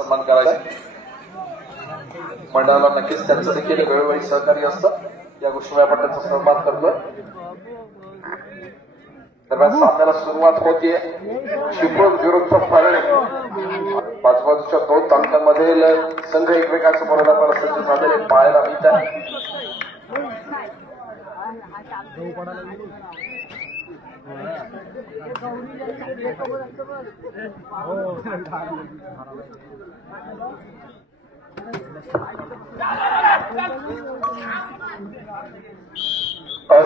सन्मान करायचा मंडळाला नक्कीच त्यांचं देखील वेळोवेळी सहकार्य असतं या गोष्टीमुळे आपण त्यांचा सन्मान करतोय। दरम्यान सामन्याला सुरुवात होतीये चिपळूण विरुद्ध परळी बाजूबाजूच्या दोन तालुक्यांमधील संघ एकमेकांसमोर सज्ज झालेले पाहायला मिळत आहे।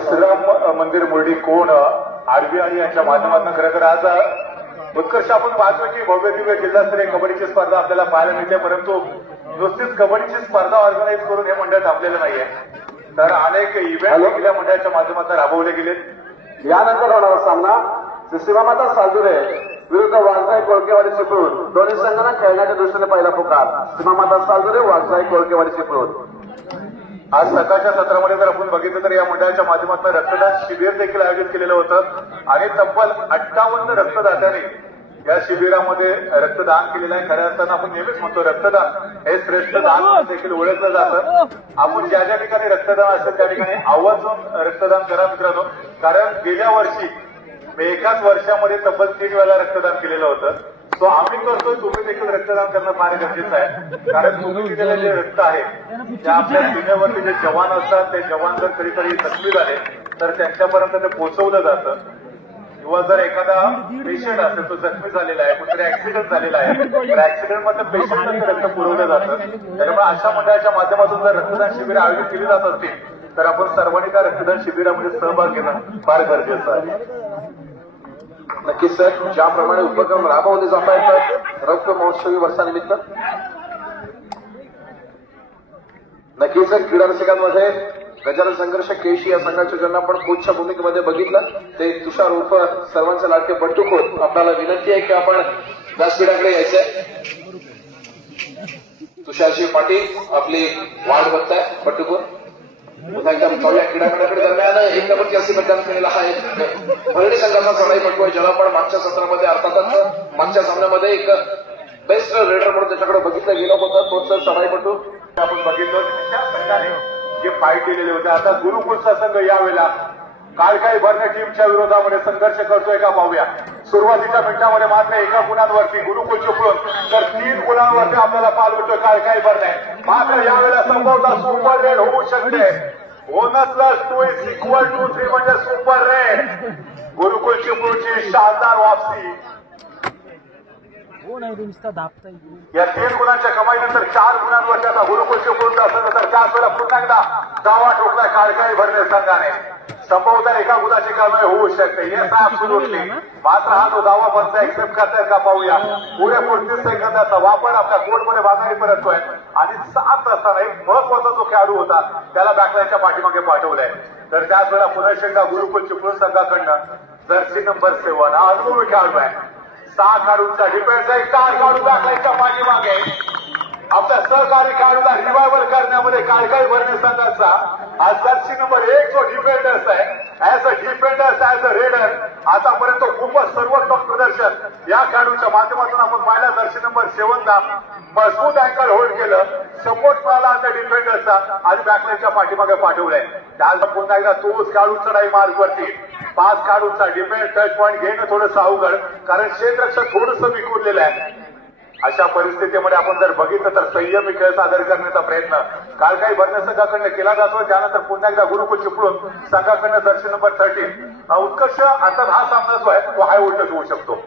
श्रीराम मंदिर मुरडी कोण आरबी आणि यांच्या माध्यमातून खरं तर आज उत्कर्ष आपण पाहतो की भव्य दिव्य जिल्हास्तरीय कबड्डीची स्पर्धा आपल्याला पाहायला मिळते, परंतु नुसतीच कबड्डीची स्पर्धा ऑर्गनाईज करून हे मंडळ थांबलेलं नाहीये, तर अनेक इव्हेंट या मंडळाच्या माध्यमातून राबवले गेलेत। यानंतर होणारा सामना सीमामाता सालदुरे विरुद्ध वाघजाई कोळकेवाडी चिपळूण दोन्ही संघांना खेळण्याच्या दृष्टीने पहिला पुकार सीमामाता सालदुरे वाघजाई कोळकेवाडी चिपळूण। आज सकाळच्या सत्रामध्ये जर आपण बघितलं तर या मंडळाच्या माध्यमातून रक्तदान शिबिर देखील आयोजित केलेलं होतं आणि तब्बल 58 रक्तदात्यांनी या शिबिरामध्ये रक्तदान केलेलं आहे। खऱ्या अर्थानं आपण नेहमीच म्हणतो रक्तदान हे श्रेष्ठ दान देखील ओळखलं जातं। आपण ज्या ज्या ठिकाणी रक्तदान असेल त्या ठिकाणी आवर्जून रक्तदान करा मित्रांनो, कारण गेल्या वर्षी मी एकाच वर्षामध्ये तब्बल 3 वेळा रक्तदान केलेलं होतं। तो आम्ही करतोय, तुम्ही देखील रक्तदान करणं फार गरजेचं आहे, कारण तुम्ही दिलेलं जे रक्त आहे त्या आपल्या सीमेवरती जे जवान असतात ते जवान जर कधीतरी जखमी झाले तर त्यांच्यापर्यंत ते पोहोचवलं जातं, किंवा जर एखादा पेशंट असेल तो जखमी झालेला आहे, कुठेतरी ऍक्सिडेंट झालेला आहे तर ऍक्सिडेंट मध्ये पेशंटला रक्त पुरवलं जातं। त्याच्यामुळे अशा मंडळाच्या माध्यमातून जर रक्तदान शिबिर आयोजित केली जात असतील तर आपण सर्वांनी त्या रक्तदान शिबिरामध्ये सहभाग घेणं फार गरजेचं आहे। नक्कीच सर, ज्याप्रमाणे उपक्रम राबवले जात आहेत रौप्य महोत्सवी वर्षानिमित्त नक्कीच क्रीडा रसिकांमध्ये गजानन संघर्ष केशी या संघाच्या ज्यांना आपण कोचच्या भूमिकेमध्ये बघितलं ते तुषार उर्फ सर्वांचे लाडके बट्टू खोत, आपल्याला विनंती आहे की आपण व्यासपीठाकडे यायचंय। तुषारजी पाटील आपली वाट बघताय बट्टू खोत पुन्हा एकदा जाऊया क्रीडाकडे। दरम्यान एक नंबर असे मैदान केलेला आहे परळी संघाचा चढाईपटू आहे, ज्याला आपण मागच्या सत्रामध्ये अर्थातच मागच्या सामन्यामध्ये एक बेस्ट रेडर म्हणून त्याच्याकडे बघितलं गेलं होतं तोच चढाईपटू आपण बघितलं त्या संघाने जे फाईट केलेले होते। आता गुरुकुलचा संघ यावेळेला काळकाई भरण्या टीमच्या विरोधामध्ये संघर्ष करतोय का पाहूया। सुरुवातीच्या मिनिटांमध्ये मात्र एका गुणांवरती गुरुकुल चिपळूण तर 3 गुणांवरती आपल्याला पाल भेटतोय काळकाई भरण्या, मात्र यावेळेला संभवता सुपर रेड होऊ शकते। -2 म्हणजे सुपर रेड। गुरुकुल चिपळूणची शानदार वापसी या 3 गुणांच्या कमाईनंतर 4 गुणांवरती आता गुरुकुल चिपळूणचा असेल तर त्याच वेळेला पुन्हा एकदा दावा ठोकला काळकाई भरणे संघाने। संभवतः एका गुणाची कमाई होऊ शकते, येस ऍब्सोल्युटली, मात्र हा जो दावा बनता एक्सेप्ट करताय का पाहूया। पुढे 35 सेकंदाचा वापर आपल्या कोर्टमध्ये बांधणी परततोय आणि 7 असताना एक महत्वाचा जो खेळाडू होता त्याला बॅकलाईनच्या पाठीमागे पाठवलंय, तर त्याच वेळेला पुन्हा एकदा गुरुकुल चिपळूण संघाकडनं जर्सी नंबर 7 हा अनुभवी खेळाडू आहे। 6 खेळाडूंचा डिफेन्स आहे, 4 खेळाडू बॅकलाईनच्या पाठीमागे आपल्या सहकारी खेळाडूला रिवायवल करण्यामध्ये काळकाई भरणे संघाचा हा जर्सी नंबर 1 जो डिफेंडर्स आहे, as a defenders as a raider आतापर्यंत खूपच सर्वोत्तम प्रदर्शन या खेळाडूच्या माध्यमातून आपण पाहिलं। जर्सी नंबर 7 ला मजबूत अँकल होल्ड केलं, सपोर्ट मिळाला त्या डिफेंडर्सचा आणि बॅकलाईनच्या पाठीमागे पाठवलंय। त्याला पुन्हा एकदा तोच खेळाडू चढाई मार्गवरती 5 खेळाडूंचा डिफेन्स टच पॉईंट घेणं थोडंसं अवघड, कारण क्षेत्ररक्षक थोडंसं विखुरलेलं आहे। अशा परिस्थितीमध्ये आपण जर बघितलं तर संयमी खेळ सादर करण्याचा प्रयत्न काळकाई भरणे संघाकडनं केला जातोय। त्यानंतर पुन्हा एकदा गुरुकुल चिपळूण संघाकडनं जर्सी नंबर 13 उत्कर्ष अर्थात हा सामना जो आहे तो हाय व्होल्टेज होऊ शकतो।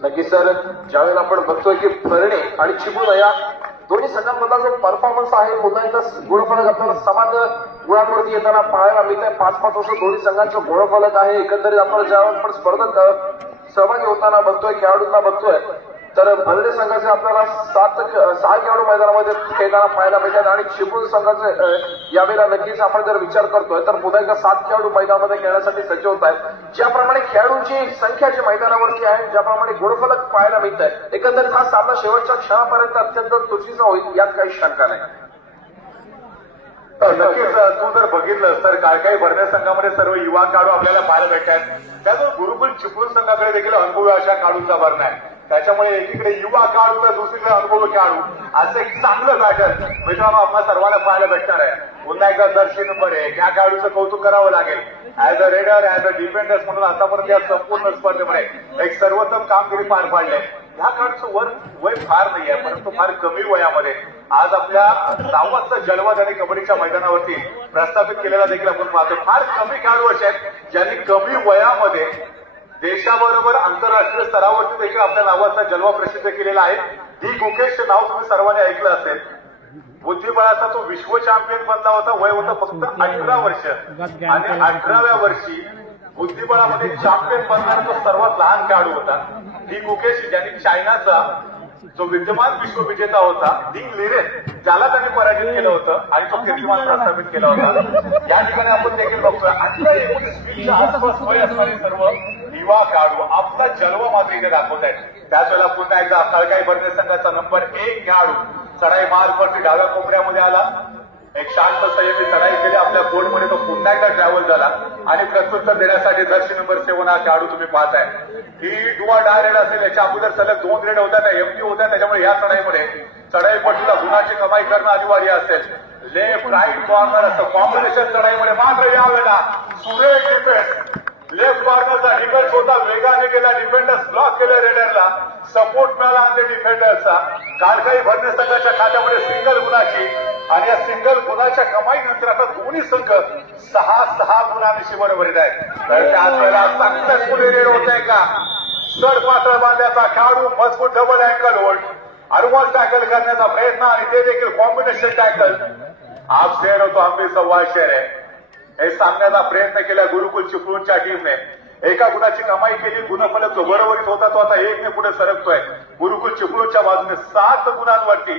नक्की सर, ज्यावेळेला आपण बघतोय की परळी आणि चिपळूण या दोन्ही संघांमधला जो परफॉर्मन्स आहे पुन्हा एकदा गुणफलक आपल्याला समान गुणांवरती येताना पाहायला मिळत आहे। 5-5 असं दोन्ही संघांचं गुणफलक आहे। एकंदरीत आपण ज्यावेळेला आपण स्पर्धेत सहभागी होताना बघतोय खेळाडूंना बघतोय तर परळी संघाचे आपल्याला 6 खेळाडू मैदानामध्ये खेळताना पाहायला मिळतात आणि चिपळूण संघाचे यावेळेला नक्कीच आपण जर विचार करतोय तर पुन्हा एकदा 7 खेळाडू मैदानामध्ये खेळण्यासाठी सज्ज होत आहेत। ज्याप्रमाणे खेळाडूंची संख्या जी मैदानावरती आहे, ज्याप्रमाणे गुणफलक पाहायला मिळत आहे, एकंदरीत हा सामना शेवटच्या क्षणापर्यंत अत्यंत तुटीचा होईल यात काही शंका नाही। नक्कीच तू जर बघितलं तर काळकाई भरणे संघामध्ये सर्व युवा खेळाडू आपल्याला पाहायला भेटतात, त्यातून गुरुकुल चिपळूण संघाकडे देखील अनुभवी अशा खेळाडूंचा भरणा आहे। त्याच्यामुळे एकीकडे युवा खेळाडू तर दुसरीकडे अनुभवी खेळू असे एक चांगलं पॅटर्न मित्रांनो आपल्या सर्वांना पाहायला भेटणार आहे. पुन्हा एकदा जर्सी नंबर 1 या खेळाडूचं कौतुक करावं लागेल. As a raider as a defenders म्हणून आतापर्यंत या संपूर्ण स्पर्धेमध्ये एक सर्वोत्तम कामगिरी पार पाडले. या खेळाडूचं वय फार नाहीये परंतु फार कमी वयामध्ये आज आपल्या गावाचा जलवा त्यांनी कबड्डीच्या मैदानावरती प्रस्थापित केलेला देखील आपण पाहतो. फार कमी खेळाडू असे आहेत ज्यांनी कमी वयामध्ये देशाबरोबर आंतरराष्ट्रीय स्तरावरती देखील आपल्या नावाचा जलवा प्रसिद्ध केलेला आहे. डी गुकेशचं नाव तुम्ही सर्वांनी ऐकलं असेल. बुद्धिबळाचा तो विश्व चॅम्पियन बनला होता. वय होतं फक्त 18 वर्ष आणि 18व्या वर्षी बुद्धिबळामध्ये चॅम्पियन बनणारा तो सर्वात लहान खेळाडू होता. डी गुकेश ज्यांनी चायनाचा जो विद्यमान विश्वविजेता होता डिंग लिरेन त्याला त्यांनी पराजित केलं होतं आणि तो कीर्तिमान प्रस्थापित केला होता. या ठिकाणी आपण देखील बघतोय 18-19 आसपास वय असणारे सर्व युवा खेळाडू आपला जलवा मात्र इथे दाखवत आहेत. त्याच वेळेला पुन्हा एकदा काळकाई भरणे संघाचा नंबर 1 खेळाडू चढाई मार्गवरती डाव्या कोपऱ्यामध्ये आला. एक शांत संयमी चढाई केली. आपल्या बोर्डमध्ये तो पुन्हा एकदा ट्रॅव्हल झाला आणि प्रत्युत्तर देण्यासाठी जर्सी नंबर 7 हा खेळाडू तुम्ही पाहताय. ही डुआ डाय रेड असेल. याच्या अगोदर सलग 2 रेड होत्या त्या एमटी होत्या. त्याच्यामुळे या चढाईमध्ये चढाई पट्टीला गुणाची कमाई करणं अनिवार्य असेल. लेफ्ट राईट कॉर्नर असं कॉम्बिनेशन चढाईमध्ये मात्र यावेळेला सुरेख डिफेन्स लेफ्ट कॉर्नरचा डिफेन्स होता. वेगाने गेला डिफेंडर्स ब्लॉक केले. रेडरला सपोर्ट मिळाला आणि डिफेंडर्सचा काळकाई भरणे संघाच्या खात्यामध्ये सिंगल गुणाची आणि या सिंगल गुणाच्या कमाईनंतर आता दोन्ही संघ 6 गुणांशी बरोबरीत आहेत. तर त्याच वेळेला सक्सेसफुली रेड होत आहे का सड पातळ बांधल्याचा खेळाडू मजबूत डबल अँकल होल्ड अडवॉल टॅकल करण्याचा प्रयत्न आणि ते देखील कॉम्बिनेशन टॅकल हाफ शेअर होतो. आम्ही 1.25 शेअर आहे. हे सांगण्याचा प्रयत्न केला गुरुकुल चिपळूणच्या टीमने. एका गुणाची कमाई केली. गुणफलक जो बरोबरीत होता तो आता 1 ने पुढे सरकतोय. गुरुकुल चिपळूणच्या बाजूने 7 गुणांवरती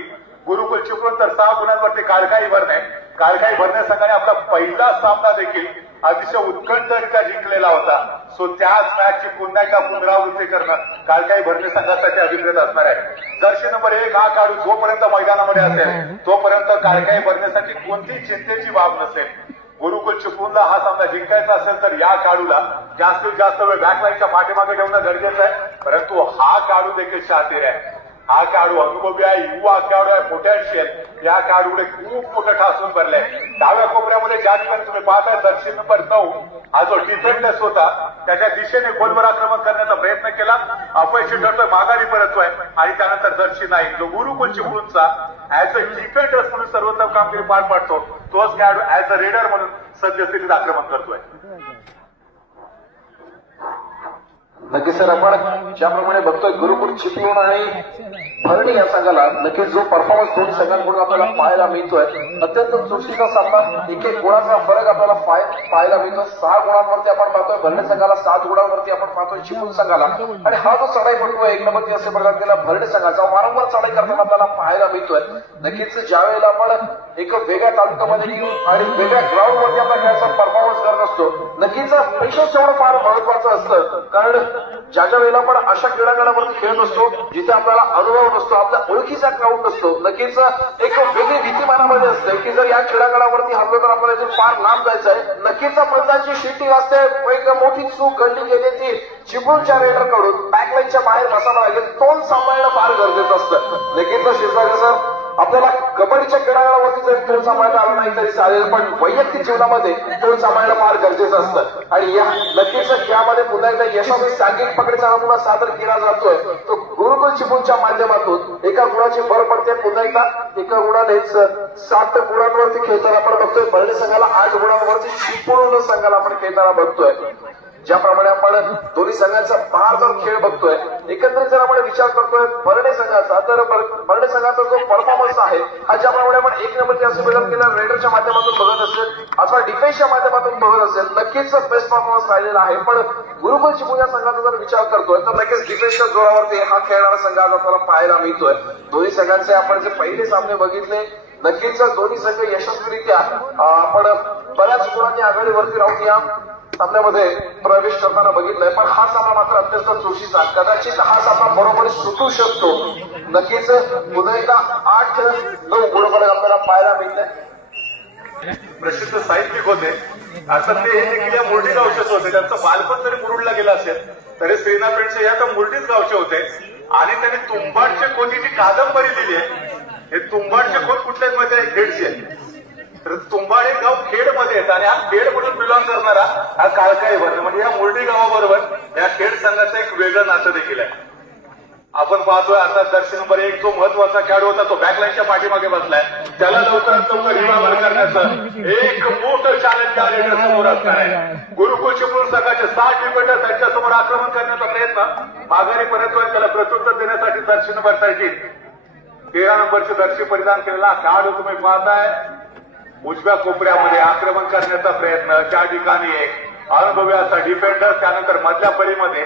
गुरुकुल चिपळूण तर 6 गुणांवरती काळकाई भरणे. काळकाई भरणे संघाने आपला पहिला सामना देखील अतिशय उत्कंठरित्या जिंकलेला होता. सो त्याच मॅचची पुन्हा एकदा पुनरावृत्ती करणं काळकाई भरणे संघासाठी अभिप्रेत असणार आहे. जर्सी नंबर 1 हा खेळाडू जोपर्यंत मैदानामध्ये असेल तोपर्यंत काळकाई भरण्यासाठी कोणतीही चिंतेची बाब नसेल. गुरुकुल चिपळूणला हा सामना जिंकायचा असेल तर या खेळाडूला जास्तीत जास्त वेळ बॅकलाईनच्या पाठीमागे ठेवणं गरजेचं आहे. परंतु हा खेळाडू देखील शातीर आहे. हा खेळाडू अनुभवी आहे. युवा खेळाडू आहे. पोटॅन्शियल या खेळाडूकडे खूप मोठं ठासून भरलंय. डाव्या कोपऱ्यामध्ये ज्या ठिकाणी तुम्ही पाहताय जर्सी नंबर 9 हा जो डिफेंडर्स होता त्याच्या दिशेने गोलवर आक्रमण करण्याचा प्रयत्न केला. अपयशी ठरतोय. माघारी परततोय आणि त्यानंतर जर्सी 9 जो गुरुकुल चिपळूणचा ऍज अ डिफेंडर्स म्हणून सर्वोत्तम कामगिरी पार पाडतो तोच खेळाडू ऍज अ रेडर म्हणून सद्यस्थितीत आक्रमण करतोय. नक्कीच सर आपण ज्याप्रमाणे बघतोय गुरुकुल चिपळूण आणि भरणी या संघाला नक्कीच जो परफॉर्मन्स दोन्ही संघांकडून आपल्याला पाहायला मिळतोय अत्यंत चुरशीचा सामना. 1 गुणाचा फरक आपल्याला पाहायला मिळतोय. 6 गुणांवरती आपण पाहतोय भरणी संघाला. 7 गुणांवरती आपण पाहतोय चिपळूण संघाला. आणि हा जो चढाई पडतोय 1 नंबर असे प्रकार केला भरणी संघाचा वारंवार चढाई करताना आपल्याला पाहायला मिळतोय. नक्कीच ज्या वेळेला आपण एक वेगळ्या तालुक्यामध्ये येऊन आणि वेगळ्या ग्राउंडवरती आपला खेळाचा परफॉर्मन्स करत असतो नक्कीच पेशन्स एवढं फार महत्वाचं असतं. कारण ज्या वेळेला आपण अशा क्रीडांगणावरती खेळत असतो जिथे आपल्याला अनुभव नसतो आपल्या ओळखीचा क्राऊड नसतो नक्कीच एक वेगळी भीती मनामध्ये असते की जर या क्रीडांगणावरती हल्लो तर आपल्याला इथून फार लांब जायचं आहे. नक्कीच पंचांची शिट्टी वाजते. एक मोठी चूक घडली गेली ती चिपळूणच्या रेडरकडून बॅकलाईनच्या बाहेर बसायला लागेल. तोंड सांभाळणं फार गरजेचं असतं. नक्कीच शिरसागर सर आपल्याला कबड्डीच्या क्रीडांगणावरती जर तोंड सांभाळता आलं नाही तरी चालेल पण वैयक्तिक जीवनामध्ये तोंड सांभाळणं फार गरजेचं असतं. आणि या नक्कीच यामध्ये पुन्हा एकदा यशस्वी सांघिक पकडीचा नमुना सादर केला जातोय तो गुरुकुल चिपळूणच्या माध्यमातून 1 गुणाची भर पडते. पुन्हा एकदा 1 गुणानेच 7 गुणांवरती खेळताना आपण बघतोय. भरणे संघाला 8 गुणांवरती चिपळूण संघाला आपण खेळताना बघतोय. ज्याप्रमाणे आपण दोन्ही संघांचा बहारदार खेळ बघतोय एकत्रित जर आपण विचार करतोय भरणे संघाचा तर भरणे संघाचा जो परफॉर्मन्स आहे हा ज्याप्रमाणे आपण 1 नंबरची असं मिळत केला रेडरच्या माध्यमातून बघत असेल अथवा डिफेन्सच्या माध्यमातून बघत असेल नक्कीच बेस्ट परफॉर्मन्स राहिलेला आहे. पण गुरुकुल चिपळूण या संघाचा जर विचार करतोय तर नक्कीच डिफेन्सच्या जोरावरती हा खेळणारा संघ आज आपल्याला पाहायला मिळतोय. दोन्ही संघांचे आपण जे पहिले सामने बघितले नक्कीच दोन्ही संघ यशस्वीरित्या आपण बऱ्याच गुणांनी आघाडीवरती राहून या सामन्यामध्ये प्रवेश करताना बघितलंय. पण हा सामना मात्र अत्यंत चुरशीचा. कदाचित हा सामना बरोबर सुटू शकतो. नक्कीच पुन्हा एकदा 8-9 गुणफलक आपल्याला पाहायला मिळतंय. प्रसिद्ध साहित्यिक होते अर्थात ते देखील या मुरडी गावचेच होते. त्यांचं बालपण जरी मुरुडला गेलं असेल तरी श्रीनाथ पेंडसे या तर मुरडीच गावचे होते. आणि त्यांनी तुंबाडच्या खोतीची कादंबरी दिली आहे. हे तुंबाडचे खोत कुठल्याच मध्ये खेडचे तर तुंबाड हे गाव खेडमध्ये येत आणि हा खेड म्हणून बिलॉंग करणारा हा काळकाई भरणे म्हणजे या मुर्डी गावाबरोबर या खेड संघाचं एक वेगळं नातं देखील आहे. आपण पाहतोय आता दर्शन नंबर 1 जो महत्वाचा खेळाडू होता तो बॅकलाईनच्या पाठीमागे बसलाय. त्याला लवकरात लवकर रिवायवल करण्याचं एक मोठं चॅलेंज या रेडर समोर असणार आहे. गुरुकुल चिपळूण संघाचे 60 डिफेंडर त्यांच्यासमोर आक्रमण करण्याचा प्रयत्न माघारी परत त्याला प्रत्युत्तर देण्यासाठी दर्शन नंबर 13 नंबरचे दर्शी परिधान केलेला खेळाडू तुम्ही पाहताय. उजव्या कोपऱ्यामध्ये आक्रमण करण्याचा प्रयत्न त्या ठिकाणी एक अनुभवी असा डिफेंडर त्यानंतर मधल्या फळीमध्ये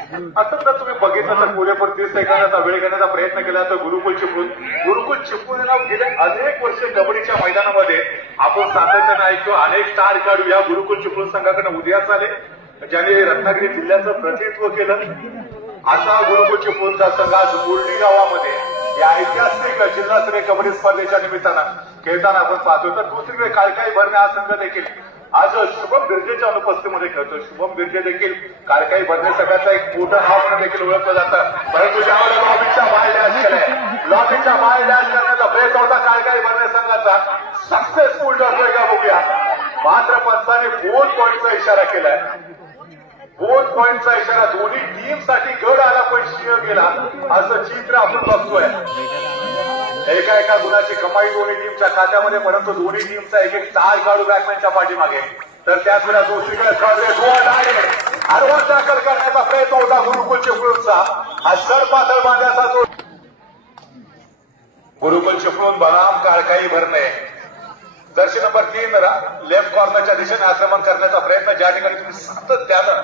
असं जर तुम्ही बघितलं तर पुरेपूर 30 सेकंदाचा वेळ घेण्याचा प्रयत्न केला तर गुरुकुल चिपळूण नाव गेले अनेक वर्ष कबड्डीच्या मैदानामध्ये आपण सातत्याने ऐकतो. अनेक स्टार खेळाडू या गुरुकुल चिपळूण संघाकडे उदयास आले ज्यांनी रत्नागिरी जिल्ह्याचं प्रतिनिधित्व केलं. असा गुरुकुल चिपळूणचा संघ आज मुर्डी गावामध्ये या ऐतिहासिक जिल्हास्तरीय कबड्डी स्पर्धेच्या निमित्तानं खेळताना आपण पाहतो. तर दुसरीकडे काळकाई भरणे हा संघ देखील आज शुभम बिर्जेच्या अनुपस्थितीमध्ये खेळतो. शुभम बिर्जे देखील काळकाई भरणे संघाचा एक मोठं नाव म्हणून देखील ओळखलं जातं. परंतु ज्यावेळेला लॉबीचा बाय डॅश केलाय लॉबीचा बाय डॅश करण्याचा प्रयत्न होता काळकाई भरणे संघाचा सक्सेसफुल ठरतोय का बघूया. मात्र पंचाने 4 पॉईंटचा इशारा केलाय. 4 पॉईंटचा इशारा दोन्ही टीमसाठी गड आला पण शिय गेला असं चित्र आपण बघतोय. एका गुणाची कमाई दोन्ही टीमच्या खात्यामध्ये परंतु दोन्ही टीमचा एक स्टार खेळाडू बॅटमॅनच्या पाठीमागे. तर त्याच वेळा दुसरीकडे आडवा टॅकल करण्याचा प्रयत्न होता गुरुकुल चिपळूणचा. हा सरपातळ बांधण्याचा जो गुरुकुल चिपळूण बनाम काळकाई भरणे दर्शी नंबर 3 लेफ्ट कॉर्नरच्या दिशेने आक्रमण करण्याचा प्रयत्न ज्या ठिकाणी तुम्ही सातत्यानं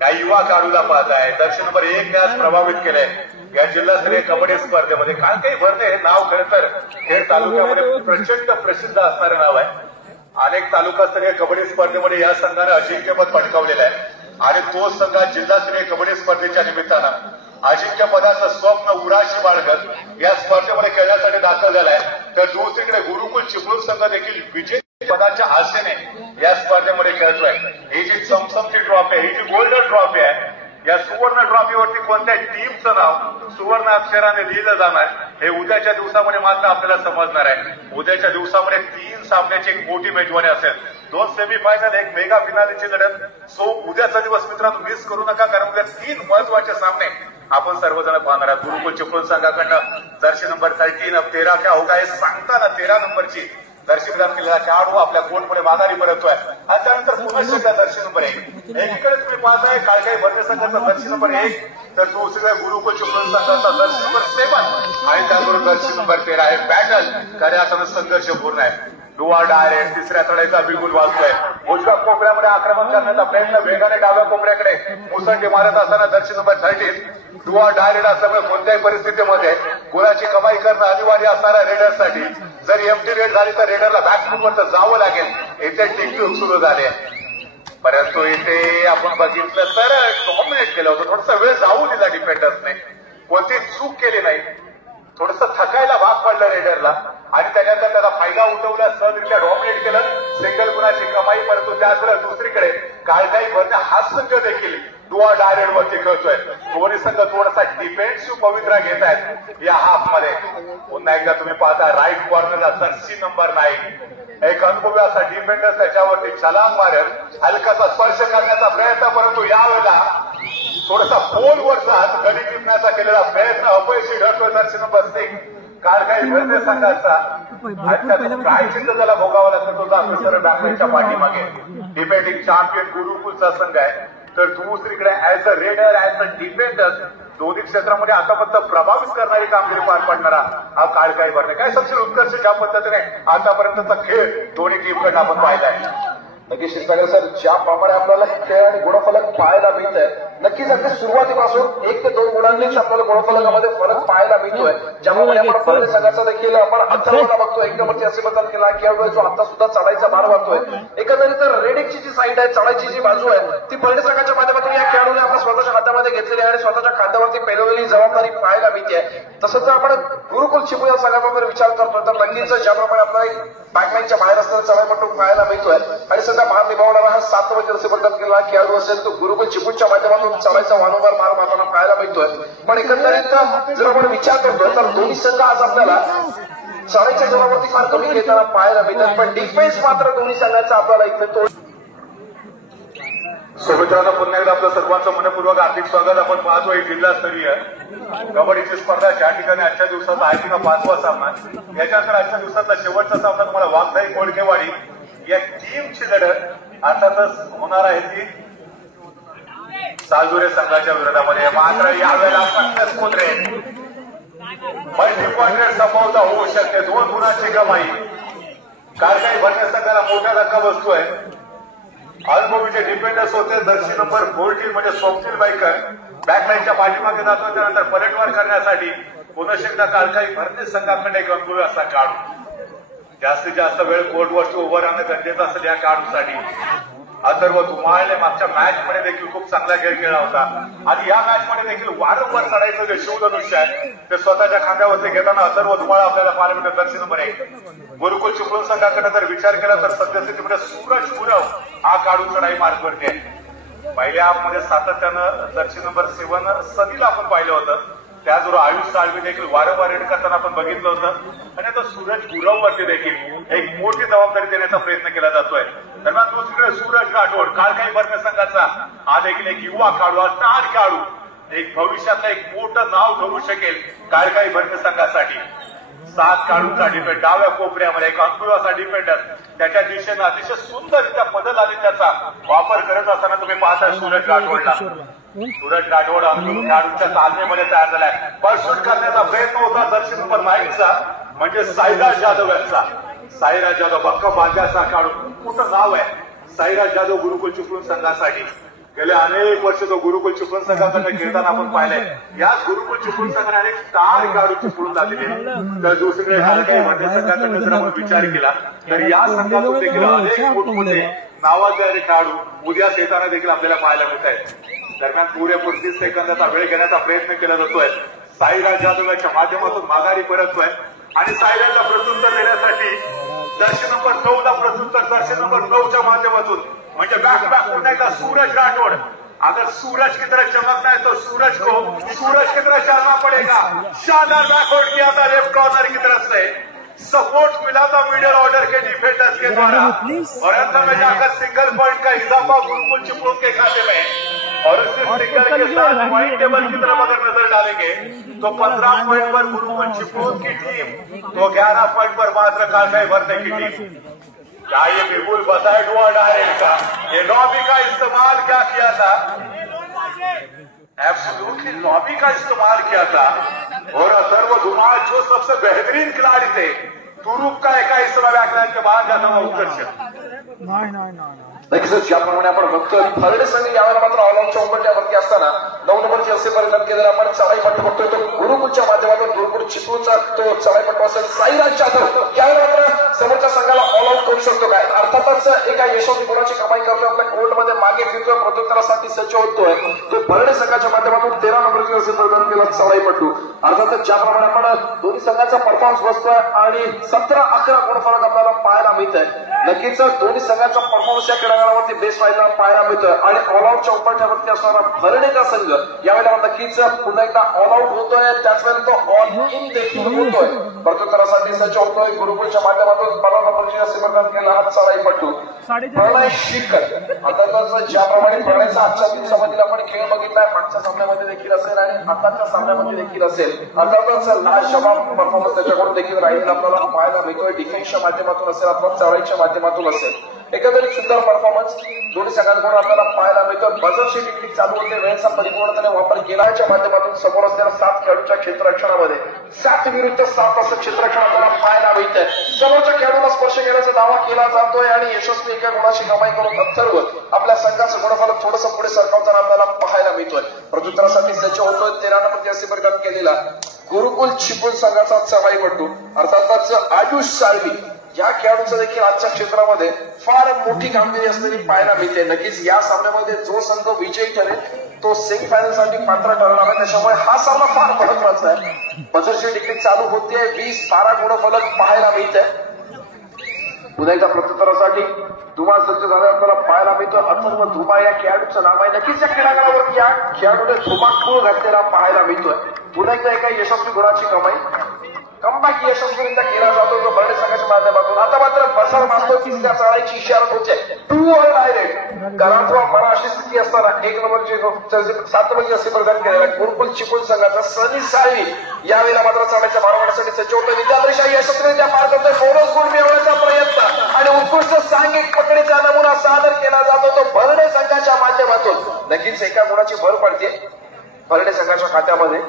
या युवा खेळाडूला पाहताय. दर्शी नंबर 1 आज प्रभावित केलंय या जिल्हास्तरीय कबड्डी स्पर्धेमध्ये. काळकाई भरणे हे नाव खरं तर खेड तालुक्यामध्ये प्रचंड प्रसिद्ध असणारे नाव आहे. अनेक तालुकास्तरीय कबड्डी स्पर्धेमध्ये या संघाने अजिंक्यपद पटकावलेलं आहे आणि तो संघ जिल्हास्तरीय कबड्डी स्पर्धेच्या निमित्तानं अजिंक्यपदाचं स्वप्न उराशी बाळगत या स्पर्धेमध्ये खेळण्यासाठी दाखल झालाय. तर दुसरीकडे गुरुकुल चिपळूण संघ देखील विजेते पदाच्या आशेने या स्पर्धेमध्ये खेळतोय. ही जी चमचमची ट्रॉफी आहे ही जी गोल्डन ट्रॉफी आहे या सुवर्ण ट्रॉफीवरती कोणत्या टीमचं नाव सुवर्ण अक्षराने लिहिलं जाणार हे उद्याच्या दिवसामध्ये मात्र आपल्याला समजणार आहे. उद्याच्या दिवसामध्ये 3 सामन्याची एक मोठी मेजवानी असेल. 2 सेमीफायनल एक मेगा फिनालेची लढत. सो उद्याचा दिवस मित्रांनो मिस करू नका कारण उद्या 3 महत्वाचे सामने आपण सर्वजण पाहणार आहात. गुरुकुल चिपळूण संघाकडनं जर्सी नंबर 13 क्या होगा हे सांगताना 13 नंबरची दर्शी प्रदान केलेला खेळाडू आपल्या कोर्टमध्ये माघारी परततोय आणि त्यानंतर पुन्हा दर्शी नंबर 1. एकीकडे तुम्ही पाहताय काळकाई भरणे संघाचा दर्शी नंबर 1 तर दुसरीकडे गुरुकुल चिपळूण संघाचा दर्शी नंबर 7 आणि त्याबरोबर दर्शी नंबर 13 आहे. बॅटल खऱ्या अर्थानं संघर्षपूर्ण आहे. डुआ डायरेक्ट तिसऱ्या तळ्याचा बिगुल वाजतोय. उजव्या कोपऱ्यामध्ये आक्रमण करण्याचा प्रयत्न वेगाने डाव्या कोपऱ्याकडे मुसंडी मारत असताना दर्शी नंबर 13 डुआ डायरेक्ट असल्यामुळे कोणत्याही परिस्थितीमध्ये गुणाची कमाई करणं अनिवार्य असणाऱ्या रेडरसाठी जर एमटी रेड झाली तर रेडरला बॅकफुटवर जावं लागेल. इथे टिकटूक सुरू झाले परंतु इथे आपण बघितलं तर डॉमिनेट केलं होतं. थोडासा वेळ जाऊ दिला डिफेंडर्सने कोणती चूक केली नाही. थोडंसं थकायला भाग पडलं रेडरला आणि त्याच्यानंतर त्याचा फायदा उठवला सहजरित्या डॉमिनेट केलं. सिंगल गुणाची कमाई परंतु त्याचबरोबर दुसरीकडे काळकाई भरणे हा संघ देखील डुआ डायरेक्ट वरती खेळतोय. दोन्ही संघ थोडासा डिफेन्सिव्ह पवित्रा घेत आहेत या हाफ मध्ये. पुन्हा एकदा तुम्ही पाहता राईट कॉर्नरला जर्सी नंबर 9 एक अनुभवी असा डिफेंडर त्याच्यावरती छलांग मारत हलकासा स्पर्श करण्याचा प्रयत्न परंतु यावेळेला थोडासा पोलवरचा हात गडी टिपण्याचा केलेला प्रयत्न अपयशी ठरतोय. दर्शी नंबर 6 काळकाई भरणे संघाचा काय चिंता त्याला भोगावा लागतो तो जातो सर बॅकच्या पाठीमागे. डिफेंडिंग चॅम्पियन गुरुकुलचा संघ आहे तर दुसरीकडे as a raider as a defender दोन्ही क्षेत्रामध्ये आतापर्यंत प्रभावित करणारी कामगिरी पार पाडणारा हा काळकाई भरणे. काय सांगशील उत्कर्ष ज्या पद्धतीने आतापर्यंतचा खेळ दोन्ही टीमकडनं आपण पाहिलाय. नक्कीच क्षीरसागर सर ज्याप्रमाणे आपल्याला खेळ आणि गुणफलक पाहायला मिळत आहे नक्कीच अगदी सुरुवातीपासून 1 ते 2 गुणांनीच आपल्याला गुणफलकामध्ये फरक पाहायला मिळतोय. ज्यामुळे आपण भरणे संघाचा देखील आपण अंतरावला बघतोय. 1 नंबरची असे बदल केला खेळाडू जो आता सुद्धा चढायचा भार वाहतोय. एकंदरीत रेडिकची जी साईड आहे चढायची जी बाजू आहे ती भरणे संघाच्या माध्यमातून या खेळाडूने आपण स्वतःच्या हातामध्ये घेतलेली आहे आणि स्वतःच्या खांद्यावरती पेलवलेली जबाबदारी पाहायला मिळते. तसंच जर आपण गुरुकुल चिपळूण संघाचा जर विचार करतो तर नक्कीच ज्याप्रमाणे आपल्याला बॅकलाईनच्या बाहेर असताना चढाईपट्टू पाहायला मिळतोय आणि सध्या भार निभावणारा हा 7 नंबरची रसी बदल केलेला खेळाडू असेल तो गुरुकुल चिपळूणच्या माध्यमातून माध्यमातून चढायचा वारंवार मार मारताना पाहायला मिळतोय. पण एकंदरीत जर आपण विचार करतोय तर दोन्ही संघ आज आपल्याला चढायच्या जोरावरती फार कमी घेताना पाहायला मिळतात. पण डिफेन्स मात्र दोन्ही संघांचा आपल्याला इकडे तो मित्रांनो, पुन्हा एकदा आपलं सर्वांचं मनपूर्वक हार्दिक स्वागत. आपण पाहतोय जिल्हास्तरीय कबड्डीची स्पर्धा ज्या ठिकाणी आजच्या दिवसाचा आहे तिला 5वा सामना. याच्यानंतर आजच्या दिवसातला शेवटचा सामना तुम्हाला वाघजाई कोळकेवाडी या टीमची लढत अर्थातच होणार आहे ती सालजुरे संघाच्या विरोधामध्ये. मात्र यावेळेला पटकन कुत्रे मल्टी पॉइंटेड संभवता होऊ शकते. 2 गुणांची कमाई. कारखाई भरणे संघाला मोठा धक्का बसतोय. अनुभवीचे डिफेंडर्स होते. जर्सी नंबर 14 म्हणजे स्वप्नील बाईकर बॅकलाईनच्या पाठीमागे जातो. त्यानंतर पलटवार करण्यासाठी पुन्हा एकदा कारखाई भरणे संघाकडे एक अनुकूल असा काढू. जास्तीत जास्त वेळ कोर्टवरती उभं राहणं गरजेचं असेल या काढूसाठी. अथर्व धुमाळने मागच्या मॅच मध्ये देखील खूप चांगला खेळ खेळला होता आणि या मॅच मध्ये देखील वारंवार चढायचं जे शिवधनुष्य आहे ते स्वतःच्या खांद्यावरती घेताना अथर्व धुमाळ आपल्याला पाहायला मिळतं. जर्सी नंबर 1 गुरुकुल चिपळूण संघाकडे जर विचार केला तर सद्यस्थितीमध्ये सूरज गुरव हा काढून चढाई मार्ग करते. पहिल्या हाफमध्ये सातत्यानं जर्सी नंबर 7 सनीला आपण पाहिलं होतं. त्याचबरोबर आयुष साळवी देखील वारंवार रेड करताना आपण बघितलं होतं आणि आता सूरज गुरववरती देखील एक मोठी जबाबदारी देण्याचा प्रयत्न केला जातोय. दरम्यान दुसरीकडे सूरज राठोड कारखाई भरणे संघाचा हा देखील एक युवा खेळाडू, स्टार खेळाडू, एक भविष्यातलं एक मोठं नाव ठरू शकेल कारखाई भरणे संघासाठी. 7 काढूचा डिफेंड डाव्या कोपऱ्यामध्ये एक अंकुर असा डिफेंडर त्याच्या दिशेनं अतिशय सुंदररित्या बदल आदित्याचा वापर करत असताना तुम्ही पाहता सूरज राठोडला. सूरज राठोड खेळाडूंच्या तालमीमध्ये तयार झालाय. परशूट करण्याचा प्रयत्न होता जर्सी नंबर 9चा म्हणजे साईराज जाधव यांचा. साईराज जाधव भक्कम बांध्याचा काढून मोठं नाव आहे साईराज जाधव गुरुकुल चिपळूण संघासाठी. गेल्या अनेक वर्ष तो गुरुकुल चिपळूण संघाकडे खेळताना आपण पाहिलंय. याच गुरुकुल चिपळूण संघाने अनेक स्टार खेळाडू चिपळून झालेले. तर दुसरीकडे कारखाई भरणे संघाचा जर आपण विचार केला तर या संघातून देखील अनेक मोठमोठे नावाजलेले खेळाडू उद्याच येताना देखील आपल्याला पाहायला मिळत आहेत. दरम्यान पुरेपूर 30 सेकंदाचा वेळ घेण्याचा प्रयत्न केला जातोय. साईराज जाधव यांच्या माध्यमातून माघारी परततोय आणि साईराजला प्रत्युत्तर देण्यासाठी जर्सी नंबर 9ला प्रत्युत्तर जर्सी नंबर 9च्या माध्यमातून म्हणजे बॅक पुन्हा एकदा सूरज राठोड. अगर सूरज की तरह चमकना है तो सूरज की तरह चलना पड़ेगा. शानदार बैकवर्ड किया था लेफ्ट कॉर्नर की तरफ से. सपोर्ट मिला था मिडिल ऑर्डर के डिफेंडर्स के द्वारा और अंत में जाकर सिंगल पॉइंट का इजाफा गुरुकुल चिपळूण के खाते में. और इस सिंगल के साथ पॉइंट टेबल की तरफ अगर नजर डालेंगे तो 15 पॉइंट पर गुरुकुल चिपळूण की टीम तो 11 पॉइंट पर मात्र कारखाई भरने की टीम. क्या ये बिल्कुल बसाइड हुआ डायरेक्ट का ये लॉबी का इस्तेमाल क्या किया था. एब्सोल्युटली लॉबी का इस्तेमाल किया था और अथर्व धुमाळ जो सबसे बेहतरीन खिलाड़ी थे तुरुप का एका इस्तेमाल बैकलाइन के बाहर जाता हुआ उत्कर्ष. नक्कीच ज्याप्रमाणे आपण बघतोय भरणे संघ यावेळेला मात्र ऑलआउटच्या उंबरठ्यावरती असताना 9 नंबरची असे परिणाम केलेला आपण चढाईपट्टू बघतोय. तो गुरुकुलच्या माध्यमातून गुरुकुल चिपळूणचा तो चढाईपट्टू असेल साईराज जाधव यावेळेला मात्र समोरच्या संघाला ऑल आउट करू शकतो काय. अर्थातच एका यशस्वी गुणाची कमाई करतोय. आपल्या कोर्टमध्ये मागे फिरतोय. प्रत्युत्तरासाठी सज्ज होतोय. तो भरणे संघाच्या माध्यमातून 13 नंबरची असे परिणाम केला चढाईपट्टू. अर्थातच ज्याप्रमाणे आपण दोन्ही संघाचा परफॉर्मन्स बसतोय आणि 17-11 गुणफरक आपल्याला पाहायला मिळत आहे. नक्कीच दोन्ही संघाचा परफॉर्मन्स या क्रीडांगणावरती बेस्ट व्हायला पाहायला मिळतोय आणि ऑल आउटच्या उंबरठ्यावरती असणारा भरणेचा संघ यावेळेला नक्कीच पुन्हा एकदा ऑल आउट होतोय. त्याचवेळी तो ऑल इन देखील होतोय. प्रत्युत्तरासाठी सज्ज होतोय. गुरुकुलच्या माध्यमातून 15 नंबरची असे परिणाम केला हा चढाईपट्टू प्रणय शिखर. अर्थातच ज्याप्रमाणे प्रणयचा आजच्या दिवसामधील आपण खेळ बघितलाय मागच्या सामन्यामध्ये देखील असेल आणि आताच्या सामन्यामध्ये देखील असेल. अर्थातच लाजवाब परफॉर्मन्स त्याच्याकडून देखील राहील आपल्याला पाहायला मिळतोय. डिफेन्सच्या माध्यमातून असेल अथवा चढाईच्या माध्यमातून असेल एकंदरीत सुंदर परफॉर्मन्स दोन्ही संघांकडून आपल्याला पाहायला मिळतोय. बझरची टेक्निक चालू होते. वेळेचा परिपूर्णपणे वापर केल्याच्या माध्यमातून समोर असलेल्या 7 खेळाडूच्या क्षेत्ररक्षणामध्ये 7 विरुद्ध 7 असं क्षेत्ररक्षण आपल्याला पाहायला मिळतंय. समोरच्या खेळाडूला स्पर्श केल्याचा दावा केला जातोय आणि यशस्वी एका गुणाची कमाई करून अथर्व आपल्या संघाचं गुणफल थोडंसं पुढे सरकावताना आपल्याला पाहायला मिळतोय. प्रत्युत्तरासाठी सज्ज होतोय. 13 नंबरची असे परिणाम केलेला गुरुकुल चिपळूण संघाचा चढाईपट्टू अर्थातच आयुष साळवी या खेळाडूंचं देखील आजच्या क्षेत्रामध्ये फार मोठी कामगिरी असलेली पाहायला मिळते. नक्कीच या सामन्यामध्ये जो संघ विजयी ठरेल तो सेमीफायनल साठी पात्र ठरणार आहे. त्याच्यामुळे हा सामना फार महत्वाचा आहे. बझरची टेक्निक चालू होते. 20-12 गुणफलक पाहायला मिळते. पुन्हा एकदा प्रत्युत्तरासाठी धुमाळ सज्ज झाल्यानंतर पाहायला मिळतो अथर्व धुमाळ या खेळाडूचं नाव आहे. नक्कीच या क्रीडांगणावरती या खेळाडूने धुमाकूळ घातलेला पाहायला मिळतोय. पुन्हा एकदा एका यशस्वी गुणाची कमाई कमबॅक यशस्वीरित्या केला जातो तो बर्डे संघाच्या माध्यमातून. आता मात्र बसार मानतो की त्या चढाईची इशारत होते टू ऑल डायरेक्ट. कारण तो मला अशी स्थिती असताना 1 नंबरची 7 नंबरची असे प्रदान केलेला गुरुकुल चिपळूण संघाचा सनी साळवी यावेळेला मात्र चढाईच्या मारवाण्यासाठी सज्ज होतो. विद्याधरीशा यशस्वीरित्या पार करतोय. बोनस गुण मिळवण्याचा प्रयत्न आणि उत्कृष्ट सांघिक पकडीचा नमुना सादर केला जातो तो बर्डे संघाच्या माध्यमातून. नक्कीच एका गुणाची भर पडते बर्डे संघाच्या खात्यामध्ये.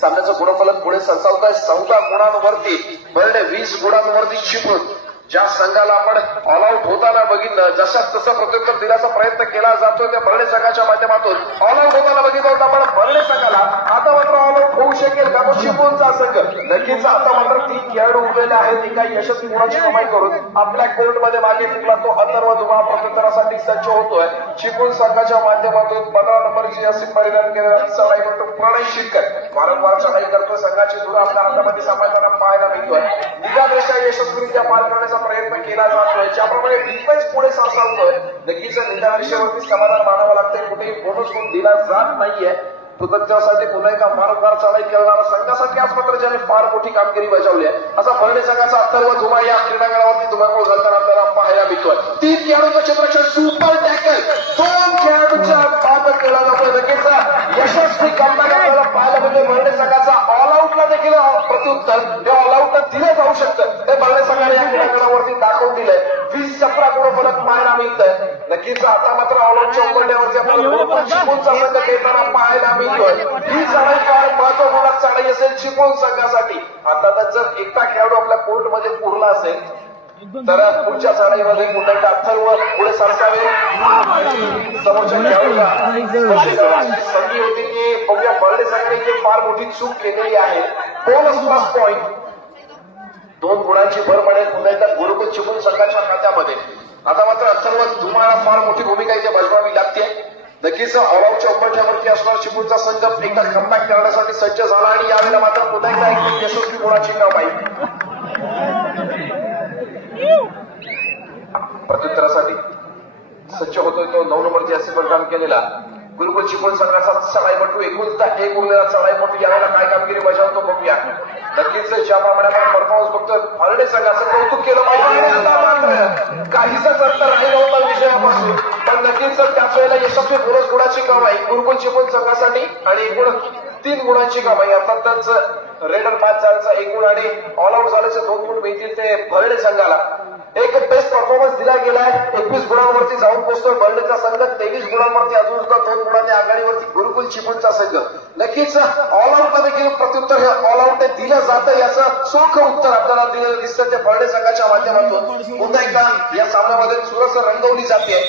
सामन्याचं गुणफलक पुढे सरसावत आहे 14 गुणांवरती बर्डे 20 गुणांवरती चिपळूण. ज्या संघाला आपण ऑल आउट होताना बघितलं जशाच तसं प्रत्युत्तर देण्याचा प्रयत्न केला जातोय त्या बर्डे संघाच्या माध्यमातून. ऑल आउट होताना बघितलं होतं आपण बर्डे संघाला. आता मात्र ऑल आउट होऊ शकेल का तो चिपळूणचा संघ. नक्कीच आता मात्र 3 खेळाडू उरलेले आहेत. एका यशस्वी गुणाची कमाई करून आपल्या कोर्टमध्ये मागे टिकला तो अथर्व धुमाळ प्रत्युत्तरासाठी सज्ज होतोय. चिपळूण संघाच्या माध्यमातून 15 नंबरची असे परिधान केलेला चढाई करतो प्रणय शिरकर. वारंवार चढाई करतोय. संघाची धुरा आपल्या हातामध्ये सांभाळताना पाहायला मिळतोय. निगारेषा यशस्वीरित्या पार करण्याचा प्रयत्न केला जातोय. ज्याप्रमाणे डिफेन्स पुढे सरसावतोय नक्कीच निगारेषेवरती समाधान मानावं लागतंय. कुठेही बोनस गुण दिला जात नाहीये. त्यासाठी पुन्हा एका वारंवार चढाई करणारा संघासाठी आज मात्र ज्याने फार मोठी कामगिरी बजावली आहे असा बर्डे संघाचा अथर्व धुमाळ या क्रीडांगणावरती धुमाकूळ घालताना आपल्याला पाहायला मिळतोय. 3 खेळाडूंचं क्षेत्ररक्षण सुपर टॅकल 2 खेळाडूंच्या बाद केला जातोय. नक्कीच यशस्वी कमबॅक आपल्याला पाहायला मिळतोय. बर्डे संघाचा ऑल आउटला देखील प्रत्युत्तर हे ऑल आउटला दिलं जाऊ शकतं ते बर्डे संघाने या क्रीडांगणावरती दाखवून दिलंय. 20-17 गुणफलक पाहायला मिळतंय. नक्कीच आता मात्र ऑल आउटच्या उंबरठ्यावरती आपल्याला चिपळूणचा संघ खेळताना पाहायला मिळतोय. ही चढाई फार महत्वपूर्ण चढाई असेल चिपळूण संघासाठी. आता जर एकटा खेळाडू आपल्या कोर्टमध्ये पुरला असेल तर पुढच्या चढाईमध्ये पुन्हा एकदा अथर्व पुढे सरसावे. समोरच्या खेळाडूला संधी होती की बघूया बर्डे संघाने फार मोठी चूक केलेली आहे. बोनस प्लस पॉइंट 2 गुणांची भर पडेल पुन्हा एकदा गुरुकुल चिपळूण संघाच्या खात्यामध्ये. आता मात्र अथर्व धुमाळला फार मोठी भूमिका इथे बजवावी लागते. नक्कीच ऑल आउटच्या उंबरठ्यावरती असणार चिपळूणचा संघ एकदा कमबॅक करण्यासाठी सज्ज झाला आणि यावेळेला मात्र पुन्हा एकदा एक यशस्वी गुणाची कमाई. प्रत्युत्तरासाठी सज्ज होतोय तो 9 नंबरची असे प्रदान केलेला गुरुकुल चिपळूण संघाचा चढाईपटू. एकूणता 1 उरलेला चढाईपटू यावेळेला काय कामगिरी बजावतो बघूया. नक्कीच ज्याप्रमाणे आपण परफॉर्मन्स बघतोय बर्डे संघाचं कौतुक केलं पाहिजे. काहीच अंतर राहिलं होतं विजयापासून पण नक्कीच त्याच वेळेला यशस्वी बोनस गुणाची कमाई गुरुकुल चिपळूण संघासाठी आणि एकूण 3 गुणांची कमाई. अर्थातच रेडर मॅच झाल्याचा 1 गुण आणि ऑल आउट झाल्याचे 2 गुण मिळतील ते बर्डे संघाला. एक बेस्ट परफॉर्मन्स दिला गेलाय. 21 गुणांवरती जाऊन पोहोचतोय बर्डेचा संघ. 23 गुणांवरती अजून सुद्धा 2 गुणांनी आघाडीवरती गुरुकुल चिपळूणचा संघ. नक्कीच ऑल आउटला देखील प्रत्युत्तर हे ऑल आउट दिलं जातं याचं चोख उत्तर आपल्याला दिलेलं दिसतं ते बर्डे संघाच्या माध्यमातून. पुन्हा एकदा या सामन्यामध्ये चुरस रंगवली जाते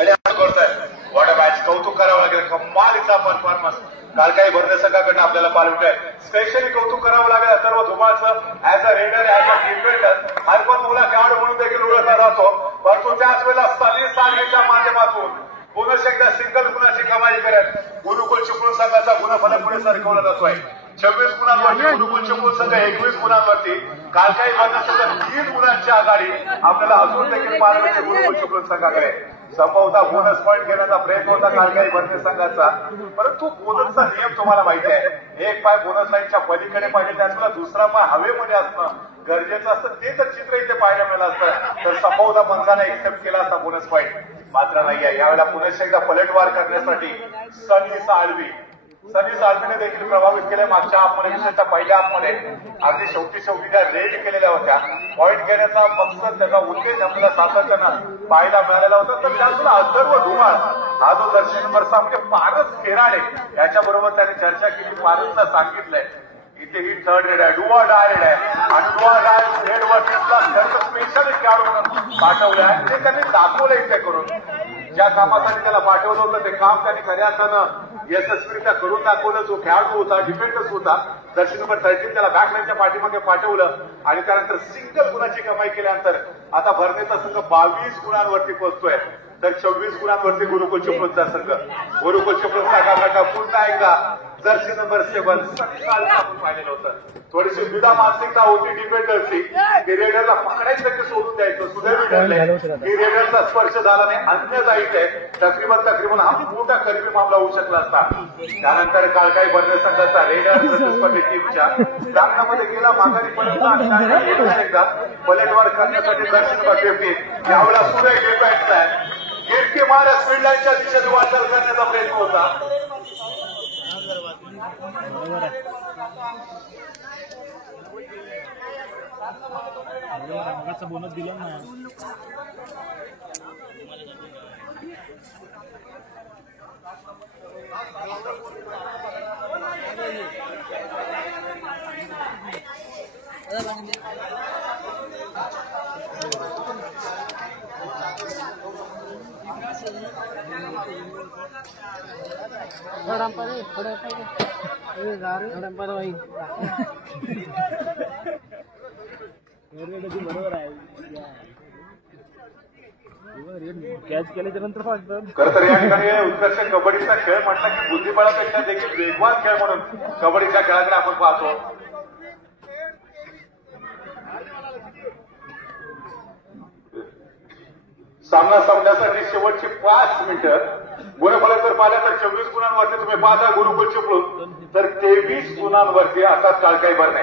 आणि करताय. What a match. कौतुक करावं लागेल. कमालीचा परफॉर्मन्स काल काही बर्डे संघाकडनं आपल्याला पाहायला मिळतंय. स्पेशली कौतुक करावं लागेल अथर्व धुमाळचं. As a raider as a defender हरपत मुला खेळाडू म्हणून देखील ओळखला जातो. परंतु त्याच वेळेला सनी साळवीच्या माध्यमातून पुन्हा एकदा सिंगल गुणाची कमाई करत गुरुकुल चिपळूण संघाचा गुणफलक पुढे सरकवला जातोय. 26 गुणांवरती गुरुकुल चिपळूण संघ 21 गुणांवरती. काल काही बर्डे 3 गुणांची आघाडी आपल्याला अजून देखील पाहायला मिळते गुरुकुल चिपळूण संघाकडे. संभवतः बोनस पॉईंट घेण्याचा प्रयत्न होता काल काही बर्डे संघाचा. परंतु बोनसचा नियम तुम्हाला माहिती आहे. एक पाय बोनस लाईनच्या पलीकडे पाहिजे त्याचवेळेला दुसरा पाय हवेमध्ये असणं गरजेचं असतं. ते जर चित्र इथे पाहायला मिळालं असतं तर संभवतः पंचाने एक्सेप्ट केला असता बोनस पॉईंट. मात्र नाहीये. यावेळेला पुन्हा एकदा पलटवार करण्यासाठी सनी साळवीने देखील प्रभावित केले. मागच्या हाफमध्ये विशेषतः पहिल्या हाफमध्ये अगदी शेवटी त्या रेड केलेल्या होत्या. पॉईंट घेण्याचा मकसद त्याचा उद्देश आपल्याला सातत्यानं पाहायला मिळालेला होता. तर त्यातून अथर्व धुमाळ हा जो दर्शन नंबर 6 म्हणजे पारस खेराडे याच्याबरोबर त्याने चर्चा केली. पारसला सांगितलंय इथे ही थर्ड रेड आहे. डुआ डाय रेड आहे आणि डुआ डाय रेड वरतीला स्पेशल खेळाडू म्हणून पाठवले आहे. ते त्यांनी दाखवलं इथे करून. ज्या कामासाठी त्याला पाठवलं होतं ते काम त्यांनी खऱ्या अर्थानं यशस्वीरित्या करून दाखवलं. जो खेळाडू होता डिफेंडर्स होता दर्शन नंबर 13 त्याला बॅकलाईनच्या पाठीमागे पाठवलं आणि त्यानंतर सिंगल गुणाची कमाई केल्यानंतर आता भरणेचा संघ 22 गुणांवरती पोहोचतोय. तर 26 गुणांवरती गुरुकुल चिपळूणचा संघ. गुरुकुल चिपळूण संघाकडनं पुन्हा एकदा जर्सी नंबर 7 आपण पाहिलेलं होतं. थोडीशी विदा मानसिकता होती डिफेंडरची की रेडरला पकडायचं की सोडून द्यायचं. सुदैवी ठरले की रेडरचा स्पर्श झाला नाही. अन्य जायचं आहे तकरीबन हा मोठा कर्मी मामला होऊ शकला असता. त्यानंतर काळकाई बर्ने संघाचा रेडर टीमच्या सामन्यामध्ये गेला माघारी परत एकदा पलटवार करण्यासाठी दर्शन बघते. यावेळेला सुद्धा डिफेन्स आहे. गिरकी मारत फिल्डलाईनच्या दिशेने वाटचाल करण्याचा प्रयत्न होता. बोनस दिला ना. बरोबर आहे. कॅच केल्याच्या नंतर खरं तर या ठिकाणी उत्कर्ष कबड्डीचा खेळ म्हटला की बुद्धिबळापेक्षा देखील वेगवान खेळ म्हणून कबड्डीच्या खेळाकडे आपण पाहतो. सामना संपण्यासाठी शेवटची 5 मिनिटं. गुणफलक जर पाहिलं तर 24 गुणांवरती तुम्ही पाहता गुरुकुल चिपळूण, तर 23 गुणांवरती आता काळकाई बर्ने.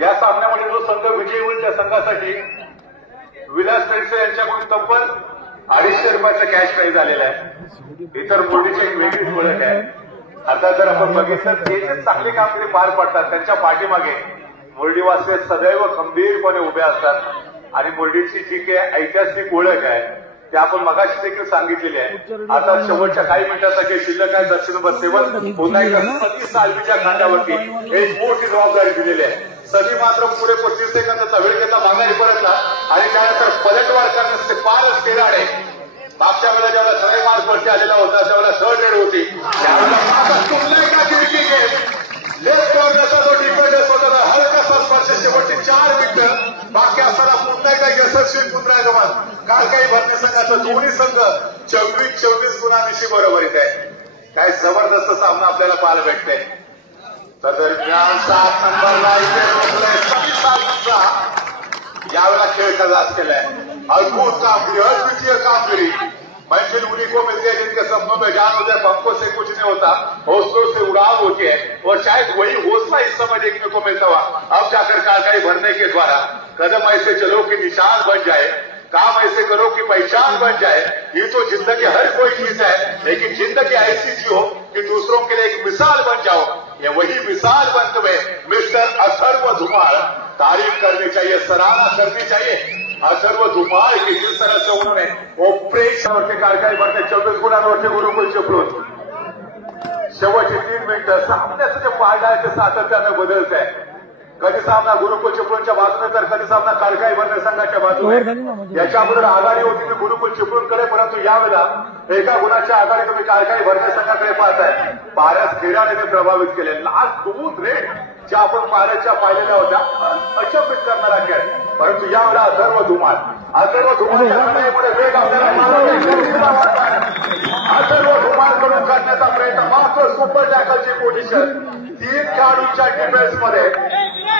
या सामन्यामध्ये जो संघ विजयी होईल त्या संघासाठी विलास पेंडसे यांच्याकडून तब्बल 250 रुपयाचं कॅश प्राईज झालेलं आहे. इतर मोठीची एक वेगळीच ओळख आहे. आता जर आपण बघितलं ते जे चांगली कामगिरी पार पडतात त्यांच्या पाठीमागे मुरडीवासी सदैव खंबीरपणे उभे असतात आणि मुरडीची जी काही ऐतिहासिक ओळख आहे ते आपण मगाशी देखील सांगितलेली आहे. आता शेवटच्या काही मिनिटांसाठी शिल्लक आहे. दर्शन नंबर 7 पुन्हा एकदा सती सालवीच्या खांद्यावरती एक मोठी जबाबदारी दिलेली आहे. सनी मात्र पुढे 25 सेकंदाचा वेळ घेतला माघारी परतला आणि त्यानंतर पलटवार करण्यासाठी पारच केराडे. मागच्या वेळेला ज्यावेळेला 6 मार्कवरती आलेला होता त्यावेळेला 6 रेड होती. लेफ्ट कॉर्नरचा जो डिफेंडर होता हलकासा स्पर्श. शेवटची 4 मिनिटं बाकी असताना पुन्हा एकदा यशस्वी पुनरागमन. काळकाई भरणे संघाचा दोन्ही संघ 24 गुणांशी बरोबरीत आहे. काय जबरदस्त सामना आपल्याला पाहायला भेटतोय. दरम्यान 7 नंबरला यावेळेला खेळ खलास केलाय. अद्भुत कामगिरी, अद्वितीय कामगिरी. महफिल उन्हीं को मिलती है जिनके सपनों में जान होता है, हमको से कुछ नहीं होता, हौसलों से उड़ान होती है और शायद वही हौसला इस समय देखने को मिलता हुआ अब जाकर कालकाई भरने के द्वारा कदम ऐसे चलो कि निशान बन जाए, काम ऐसे करो कि पहचान बन जाए. ये तो जिंदगी हर कोई चीज है, लेकिन जिंदगी ऐसी जियो कि दूसरों के लिए एक मिसाल बन जाओ. ये वही मिसाल बन तुम्हें मिस्टर अथर्व धुमाळ. तारीफ करनी चाहिए, सराहना करनी चाहिए अथर्व धुमाळ की जिस तरह से उन्होंने ऑपरेशन काळकाई भरणे 24 गुणांवरती गुरुकुल चिपळूण. शेवटची 3 मिनिटं सामन्याचं जे पारडं आहे ते सातत्याने बदलत आहे. कधी सामना गुरुकुल चिपळूणच्या बाजूने तर कधी सामना काळकाई भरणे संघाच्या बाजूने. याच्या अगोदर आघाडी होती ती गुरुकुल चिपळूणकडे, परंतु यावेळेला एका गुणाच्या आघाडी तुम्ही काळकाई भरणे संघाकडे पाहताय. पारस खेळाने प्रभावित केले. लास्ट 2 रेड ज्या आपण पारसच्या पाहिलेल्या होत्या अचंबित करणारा खेळ, परंतु यावेळेला अथर्व धुमाळ लढाईमध्ये वेग आपल्याला अथर्व धुमाळकडून करण्याचा प्रयत्न. मात्र सुपर टॅकलची पोझिशन 3 खेळाडूंच्या डिफेन्समध्ये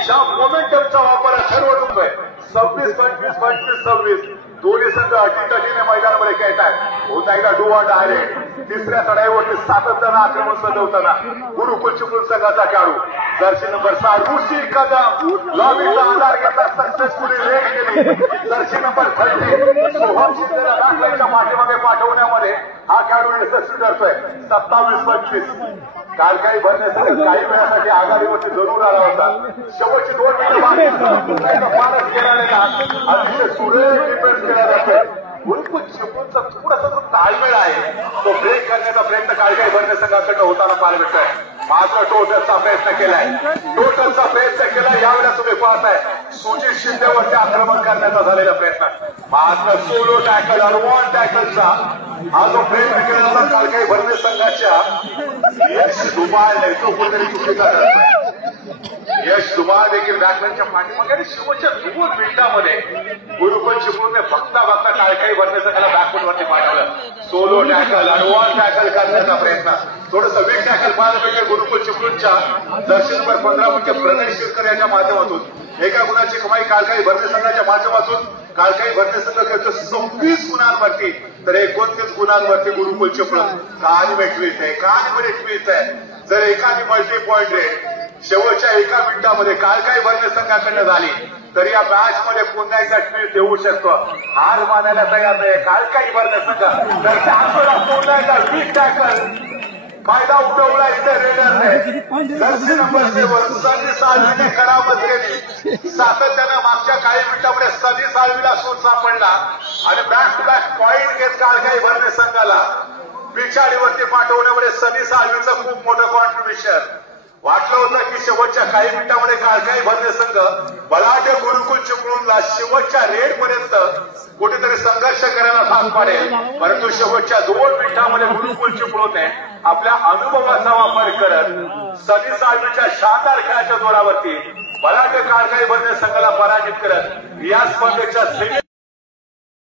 ज्या मोमेंटमचा वापर अथर्व धुमाळ 26-25-25-26 दोन्ही संघ अटीतटीने मैदानामध्ये खेळत आहेत. होता एकदा डू ऑर डाय रेड. तिसऱ्या चढाईवरती सातत्यानं आक्रमण सजवताना गुरुकुल चिपळूण संघाचा खेळाडू जर्सी नंबर 6 ऋषी कदम लॉबीचा आधार घेतला, सक्सेसफुली रेड केली. जर्सी नंबर 30 सोहम शिंदेला दाखल्याच्या पाठीमागे पाठवण्यामध्ये हा खेळाडू यशस्वी ठरतोय. 27-25 काळकाई भरण्यासाठी काही वेळासाठी आघाडीवरती जरूर आला होता. शेवटची 2 मिनिटं पारच केला अतिशय सुरेख डिफेन्स केला जातोय. गुरुकुल चिपळूणचा थोडासा जो ताळमेळ आहे तो ब्रेक करण्याचा प्रयत्न काळकाई भरणे संघाकडनं होताना पाहायला मिळतोय. मात्र टोटलचा प्रयत्न केलाय. यावेळेला तुम्ही पाहताय सुजित शिंदेवरती आक्रमण करण्याचा झालेला प्रयत्न. मात्र सोलो टॅकल अडवॉन टॅकलचा हा जो प्रयत्न केला काळकाई भरणे संघाच्या धुमाळ नाही तो कुठेतरी चुकीचा करतोय. यश तुम्हाला देखील बॅकलाईनच्या पाठीमागे आणि शेवटच्या 2 मिनिटांमध्ये गुरुकुल चिपळूणने बघता बघता काळकाई भरण्याचं त्याला बॅकफूट वरती पाठवलं. सोलो टॅकल, अडवान्स टॅकल करण्याचा प्रयत्न, थोडंसं वेग टॅकल पाहायला पाहिजे गुरुकुल चिपळूणच्या दर्शन नंबर 15 म्हणजे प्रणय शिरकर याच्या माध्यमातून एका गुणाची कमाई काळकाई भरणे संघाच्या माध्यमातून. काळकाई भरणे संघ खेळतो 26 गुणांवरती तर 29 गुणांवरती गुरुकुल चिपळूण. कहाणी में ट्विस्ट आहे, कहाणीमध्ये ट्विस्ट आहे. जर एखादी मल्टी पॉइंट रेट शेवटच्या 1 मिनिटामध्ये काळकाई भरणे संघाकडनं झाली तर या मॅच मध्ये पुन्हा एकदा ट्विस्ट येऊ शकतो. हार मानायला तयार नाही काळकाई भरणे संघ. तर त्यावेळेला पुन्हा एकदा 20 टॅकल फायदा उठवला इथे रेडरने. जर्सी नंबर 7 सनी साळवीने करामत केली. सातत्यानं मागच्या काही मिनिटांमध्ये सनी साळवीला सूर सापडला आणि बॅक टू बॅक पॉइंट घेत काळकाई भरणे संघाला पिछाडीवरती पाठवण्यामध्ये सनी साळवीचं खूप मोठं कॉन्ट्रीब्युशन. वाटलं होतं की शेवटच्या काही मिनिटांमध्ये काळकाई भरणे संघ बलाढ्य गुरुकुल चिपळूणला शेवटच्या रेडपर्यंत कुठेतरी संघर्ष करायला भाग पाडेल, परंतु शेवटच्या 2 मिनिटांमध्ये गुरुकुल चिपळूणने आपल्या अनुभवाचा वापर करत सनी साळवीच्या शानदार खेळाच्या जोरावरती बलाढ्य काळकाई भरणे संघाला पराजित करत या स्पर्धेच्या